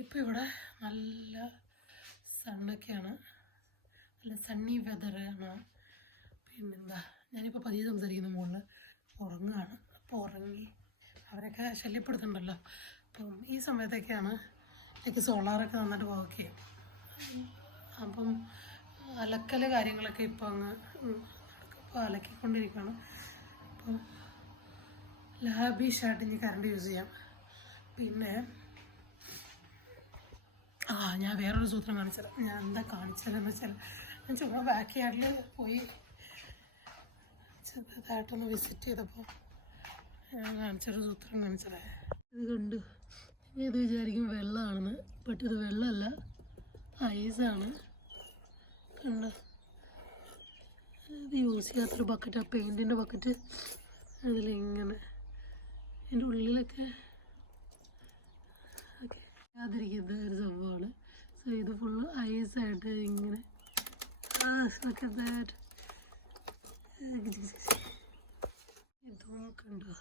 ഇപ്പം ഇവിടെ നല്ല സണ്ണൊക്കെയാണ് നല്ല സണ്ണി വെതർ ആണ്. പിന്നെന്താ? ഞാനിപ്പോൾ പതിയെ സംസാരിക്കുന്ന മുകളിൽ ഉറങ്ങുകയാണ് അപ്പോൾ ഉറങ്ങി. അവരൊക്കെ ശല്യപ്പെടുത്തുന്നുണ്ടല്ലോ അപ്പം ഈ സമയത്തൊക്കെയാണ് എനിക്ക് സോളാറൊക്കെ നന്നായിട്ട് വർക്ക് ചെയ്യും അപ്പം അലക്കൽ കാര്യങ്ങളൊക്കെ ഇപ്പോൾ അങ്ങ് ഇപ്പോൾ അലക്കിക്കൊണ്ടിരിക്കുകയാണ്. അപ്പം ലാബിഷായിട്ട് ഇനി കറണ്ട് യൂസ് ചെയ്യാം. പിന്നെ ആ ഞാൻ വേറൊരു സൂത്രം കാണിച്ചത്. ഞാൻ എന്താ കാണിച്ചതെന്ന് വെച്ചാൽ ഞാൻ ചുമ്മാ ബാക്ക് യാർഡിൽ പോയി ചെറുതായിട്ടൊന്ന് വിസിറ്റ് ചെയ്തപ്പോൾ ഞാൻ കാണിച്ചൊരു സൂത്രം കാണിച്ചത്. ഇത് കണ്ടു. ഇത് വിചാരിക്കും വെള്ളമാണെന്ന് ബട്ട് ഇത് വെള്ളമല്ല ഐസാണ് കണ്ട? ഇത് യൂസ് ചെയ്യാത്തൊരു ബക്കറ്റ് ആ പെയിന്റിന്റെ ബക്കറ്റ് അതിലിങ്ങനെ. എന്റെ ഉള്ളിലൊക്കെ ഓക്കെ അതിരിക്കുന്ന ഒരു സംഭവമാണ്. സോ ഇത് ഫുള്ള് ഐസായിട്ട് ഇങ്ങനെ. ഇതും കണ്ടോ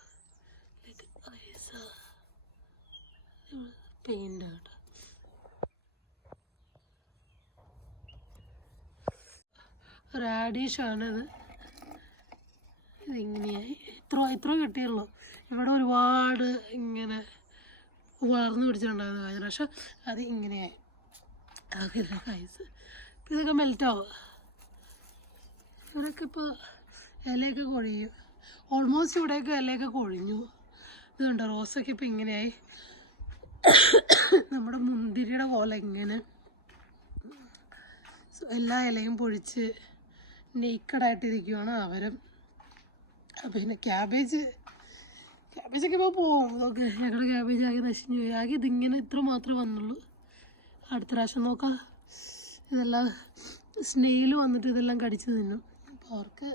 ലൈക്ക് ഐസ പെയിന്റ് ആണ് റാഡിഷാണിത് ഇതിങ്ങനെയായി. ഇത്ര ഇത്ര കിട്ടിയുള്ളൂ. ഇവിടെ ഒരുപാട് ഇങ്ങനെ വളർന്നു പിടിച്ചിട്ടുണ്ടായിരുന്നു കഴിഞ്ഞ പ്രാവശ്യം അത് ഇങ്ങനെയായി ആകെ കൈസ് ഇപ്പം ഇതൊക്കെ മെൽറ്റാവും ഇവിടെയൊക്കെ ഇപ്പോൾ ഇലയൊക്കെ കൊഴിയും ഓൾമോസ്റ്റ് ഇവിടെയൊക്കെ ഇലയൊക്കെ കൊഴിഞ്ഞു. ഇതുണ്ട് റോസൊക്കെ ഇപ്പം ഇങ്ങനെയായി. നമ്മുടെ മുന്തിരിയുടെ പോലെ ഇങ്ങനെ എല്ലാ ഇലയും പൊഴിച്ച് നെയ്ക്കഡായിട്ടിരിക്കുവാണ് അവരും. പിന്നെ ക്യാബേജ് ക്യാബേജൊക്കെ ഇപ്പോൾ പോകും. ഇതൊക്കെ ഞങ്ങളുടെ ക്യാബേജ് ആകെ നശിഞ്ഞു പോയി. ആകെ ഇതിങ്ങനെ ഇത്ര മാത്രമേ വന്നുള്ളൂ. അടുത്ത പ്രാവശ്യം നോക്കാം. ഇതെല്ലാം സ്നെയിൽ വന്നിട്ട് ഇതെല്ലാം കടിച്ചു നിന്നു അപ്പോൾ അവർക്ക്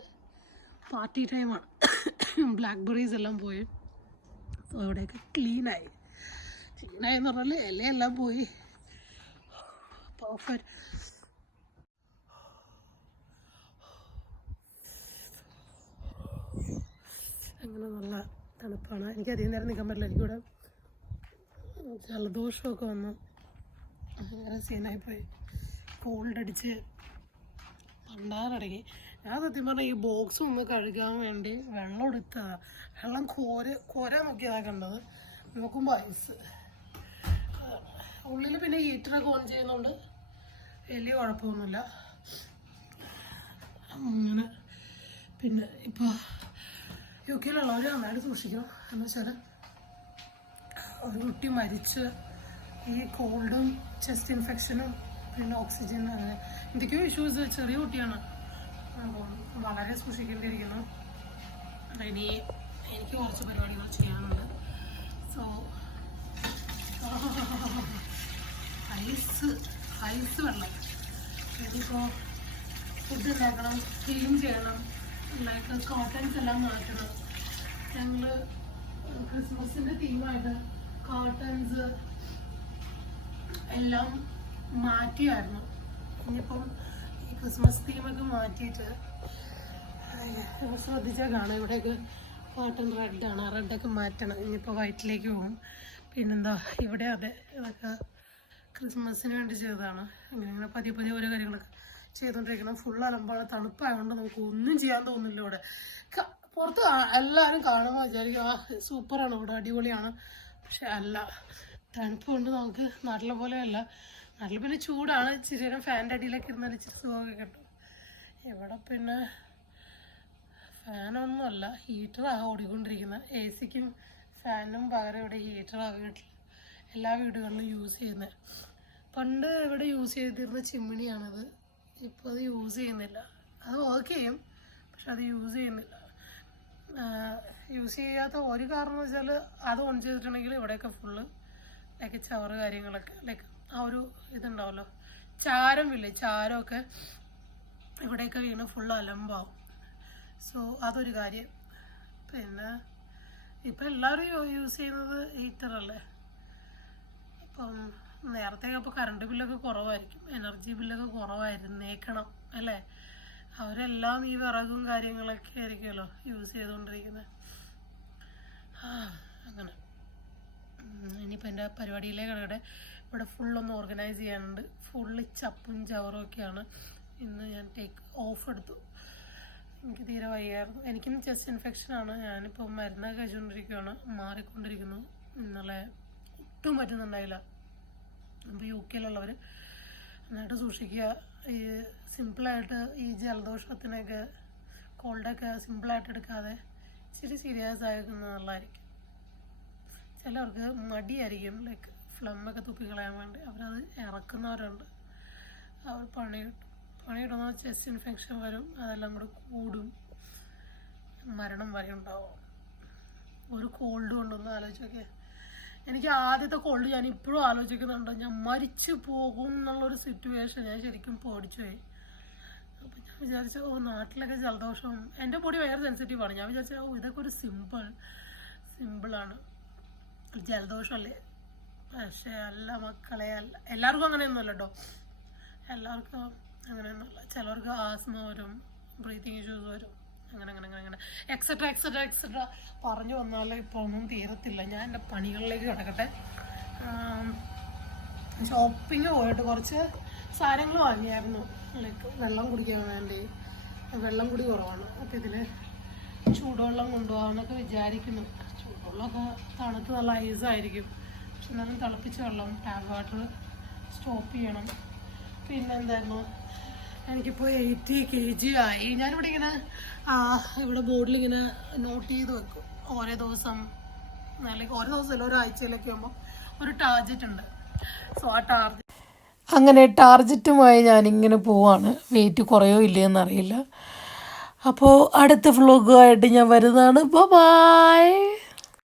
പാർട്ടി ടൈമാണ് ബ്ലാക്ക് ബെറീസ് എല്ലാം പോയി. അപ്പോൾ അവിടെയൊക്കെ ക്ലീനായി ക്ലീനായി എന്ന് പറഞ്ഞാൽ ഇലയെല്ലാം പോയി. പെർഫെക്റ്റ് അങ്ങനെ നല്ല തണുപ്പാണ്. എനിക്ക് അധികം നേരം നിൽക്കാൻ പറ്റില്ല. എനിക്കിവിടെ ജലദോഷമൊക്കെ വന്നു. ഭയങ്കര സീനായി പോയി. കോൾഡ് അടിച്ച് പണ്ടാറടങ്ങി ഞാൻ സത്യം പറഞ്ഞാൽ ഈ ബോക്സ് ഒന്ന് കഴുകാൻ വേണ്ടി വെള്ളം എടുത്താ. വെള്ളം കോര കോരാൻ നോക്കിയതാണ് കണ്ടത്. നോക്കുമ്പോൾ ഐസ് ഉള്ളിൽ പിന്നെ ഹീറ്ററൊക്കെ ഓൺ ചെയ്യുന്നുണ്ട്. വലിയ കുഴപ്പമൊന്നുമില്ല. അങ്ങനെ. പിന്നെ ഇപ്പോൾ യു കെയിലുള്ളവർ നന്നായിട്ട് സൂക്ഷിക്കണം. എന്ന് വെച്ചാൽ ഒരു കുട്ടി മരിച്ച് ഈ കോൾഡും ചെസ്റ്റ് ഇൻഫെക്ഷനും പിന്നെ ഓക്സിജൻ അങ്ങനെ എന്തൊക്കെയോ ഇഷ്യൂസ് ചെറിയ കുട്ടിയാണ്. അപ്പം വളരെ സൂക്ഷിക്കേണ്ടിയിരിക്കുന്നു. ഇനി എനിക്ക് കുറച്ച് പരിപാടികൾ ചെയ്യാനുണ്ട്. സോ ഐസ് ഐസ് വെള്ളം. ഇതിപ്പോൾ ഫുഡ് ഉണ്ടാക്കണം ക്ലീൻ ചെയ്യണം. ലൈക്ക് കോട്ടൺസ് എല്ലാം മാറ്റണം. ഞങ്ങൾ ക്രിസ്മസിന്റെ തീമായിട്ട് കോട്ടൺസ് എല്ലാം മാറ്റിയായിരുന്നു. ഇനിയിപ്പം ഈ ക്രിസ്മസ് തീമൊക്കെ മാറ്റിയിട്ട് ശ്രദ്ധിച്ചാൽ കാണാം ഇവിടെയൊക്കെ കോട്ടൺ റെഡാണ് ആ റെഡൊക്കെ മാറ്റണം. ഇനിയിപ്പോൾ വൈറ്റിലേക്ക് പോകും. പിന്നെന്താ ഇവിടെ അതെ ഇതൊക്കെ ക്രിസ്മസിന് വേണ്ടി ചെയ്തതാണ്. അങ്ങനെ അങ്ങനെ പതിയെ പതിയെ ഓരോ കാര്യങ്ങളൊക്കെ ചെയ്തുകൊണ്ടിരിക്കണം ഫുൾ അലമ്പാണ്. തണുപ്പായതുകൊണ്ട് നമുക്ക് ഒന്നും ചെയ്യാൻ തോന്നില്ല ഇവിടെ. പുറത്ത് എല്ലാവരും കാണുമ്പോൾ വിചാരിക്കും ആ സൂപ്പറാണ് ഇവിടെ. അടിപൊളിയാണ്. പക്ഷെ അല്ല. തണുപ്പ് കൊണ്ട് നമുക്ക് നാട്ടിലെ പോലെയല്ല നാട്ടിൽ പിന്നെ ചൂടാണ്. ഇച്ചിരി നേരം ഫാന്റെ അടിയിലൊക്കെ ഇരുന്നാൽ ഇച്ചിരി സുഖമൊക്കെ കിട്ടും. ഇവിടെ പിന്നെ ഫാനൊന്നുമല്ല. ഹീറ്ററാണ് ഓടിക്കൊണ്ടിരിക്കുന്നത്. എ സിക്കും ഫാനും പകരം ഇവിടെ ഹീറ്ററാണ് വീട്ടിൽ എല്ലാ വീടുകളിലും യൂസ് ചെയ്യുന്നത്. പണ്ട് ഇവിടെ യൂസ് ചെയ്തിരുന്ന ചിമ്മിണിയാണത് ഇപ്പോൾ അത് യൂസ് ചെയ്യുന്നില്ല. അത് വർക്ക് ചെയ്യും പക്ഷെ അത് യൂസ് ചെയ്യുന്നില്ല. യൂസ് ചെയ്യാത്ത ഒരു കാരണം വെച്ചാൽ അത് ഓൺ ചെയ്തിട്ടുണ്ടെങ്കിൽ ഇവിടെയൊക്കെ ഫുള്ള് ലൈക്ക് ചവറ് കാര്യങ്ങളൊക്കെ ലൈക്ക് ആ ഒരു ഇതുണ്ടാവല്ലോ. ചാരം ഇല്ലേ ചാരമൊക്കെ ഇവിടെയൊക്കെ വീണ് ഫുൾ അലമ്പാവും. സോ അതൊരു കാര്യം. പിന്നെ ഇപ്പം എല്ലാവരും യൂസ് ചെയ്യുന്നത് ഹീറ്ററല്ലേ അപ്പം നേരത്തെ അപ്പോൾ കറണ്ട് ബില്ലൊക്കെ കുറവായിരിക്കും. എനർജി ബില്ലൊക്കെ കുറവായിരുന്നേക്കണം അല്ലേ? അവരെല്ലാം ഈ വിറകും കാര്യങ്ങളൊക്കെ ആയിരിക്കുമല്ലോ യൂസ് ചെയ്തുകൊണ്ടിരിക്കുന്നത് അങ്ങനെ. ഇനിയിപ്പോൾ എന്റെ പരിപാടിയിലെ കിടക്കട്ടെ ഇവിടെ ഫുള്ളൊന്ന് ഓർഗനൈസ് ചെയ്യാനുണ്ട്. ഫുള്ള് ചപ്പും ചവറും ഒക്കെയാണ്. ഇന്ന് ഞാൻ ടേക്ക് ഓഫ് എടുത്തു. എനിക്ക് തീരെ വയ്യായിരുന്നു. എനിക്കിന്ന് ചെസ്റ്റ് ഇൻഫെക്ഷനാണ് ഞാനിപ്പോൾ മരുന്നൊക്കെ കഴിച്ചുകൊണ്ടിരിക്കുകയാണ് മാറിക്കൊണ്ടിരിക്കുന്നു. ഇന്നലെ ഒട്ടും പറ്റുന്നുണ്ടായില്ല. അപ്പോൾ യു കെയിലുള്ളവർ നന്നായിട്ട് സൂക്ഷിക്കുക. ഈ സിമ്പിളായിട്ട് ഈ ജലദോഷത്തിനൊക്കെ കോൾഡൊക്കെ സിമ്പിളായിട്ട് എടുക്കാതെ ഇച്ചിരി സീരിയസ് ആയിരിക്കുന്നത് നല്ലതായിരിക്കും. ചിലർക്ക് മടിയായിരിക്കും ലൈക്ക് ഫ്ലമ്മൊക്കെ തുപ്പിക്കളയാൻ വേണ്ടി. അവരത് ഇറക്കുന്നവരുണ്ട്. അവർ പണി കിട്ടും. പണി ചെസ്റ്റ് ഇൻഫെക്ഷൻ വരും. അതെല്ലാം കൂടെ കൂടും. മരണം വരെ ഉണ്ടാവും. ഒരു കോൾഡ് കൊണ്ടൊന്ന് ആലോചിച്ച് നോക്കിയേ. എനിക്ക് ആദ്യത്തെ കോൾഡ് ഞാൻ ഇപ്പോഴും ആലോചിക്കുന്നുണ്ട്. ഞാൻ മരിച്ചു പോകും എന്നുള്ളൊരു സിറ്റുവേഷൻ ഞാൻ ശരിക്കും പേടിച്ചു പോയി. അപ്പം ഞാൻ വിചാരിച്ചു ഓ നാട്ടിലൊക്കെ ജലദോഷം. എന്റെ പൊടി ഭയങ്കര സെൻസിറ്റീവാണ് ഞാൻ വിചാരിച്ചു ഓ ഇതൊക്കെ ഒരു സിമ്പിൾ സിമ്പിളാണ് ജലദോഷമല്ലേ? പക്ഷേ അല്ല മക്കളെ അല്ല. എല്ലാവർക്കും അങ്ങനെയൊന്നുമല്ല കേട്ടോ എല്ലാവർക്കും അങ്ങനെയൊന്നുമല്ല. ചിലർക്ക് ആസ്മ വരും ബ്രീത്തിങ് ഇഷ്യൂസ് വരും. അങ്ങനെ അങ്ങനെ അങ്ങനെ അങ്ങനെ. എക്സെട്ര എക്സെട്ര എക്സെട്ര പറഞ്ഞു വന്നാലേ ഇപ്പോൾ ഒന്നും തീരത്തില്ല. ഞാൻ എന്റെ പണികളിലേക്ക് കിടക്കട്ടെ. ഷോപ്പിംഗ് പോയിട്ട് കുറച്ച് സാധനങ്ങൾ വാങ്ങിയായിരുന്നു. ലൈക്ക് വെള്ളം കുടിക്കാൻ വേണ്ടി. വെള്ളം കുടി കുറവാണ്. അപ്പോൾ ഇതിൽ ചൂടുവെള്ളം കൊണ്ടുപോകാമെന്നൊക്കെ വിചാരിക്കുന്നു. ചൂടുവെള്ളമൊക്കെ തണുത്ത് നല്ല ഐസായിരിക്കും പക്ഷെ എന്നാലും തിളപ്പിച്ച വെള്ളം ടാപ്പ് വാട്ടർ സ്റ്റോപ്പ് ചെയ്യണം. പിന്നെ എന്തായിരുന്നു എനിക്കിപ്പോൾ എയ്റ്റി കെ ജി ആയി. ഞാനിവിടെ ഇങ്ങനെ ഇവിടെ ബോർഡിൽ ഇങ്ങനെ നോട്ട് ചെയ്ത് വെക്കും. ഓരോ ദിവസം അല്ലെങ്കിൽ ഓരോ ദിവസം ഒരാഴ്ചയിലൊക്കെ ആകുമ്പോൾ ഒരു ടാർജറ്റ് ഉണ്ട്. സോ ആ ടാർജറ്റ് അങ്ങനെ ടാർജറ്റുമായി ഞാനിങ്ങനെ പോവാണ്. വെയിറ്റ് കുറയോ ഇല്ലയെന്ന് അറിയില്ല അപ്പോൾ അടുത്ത വ്ളോഗുമായിട്ട് ഞാൻ വരുന്നതാണ്. ബൈ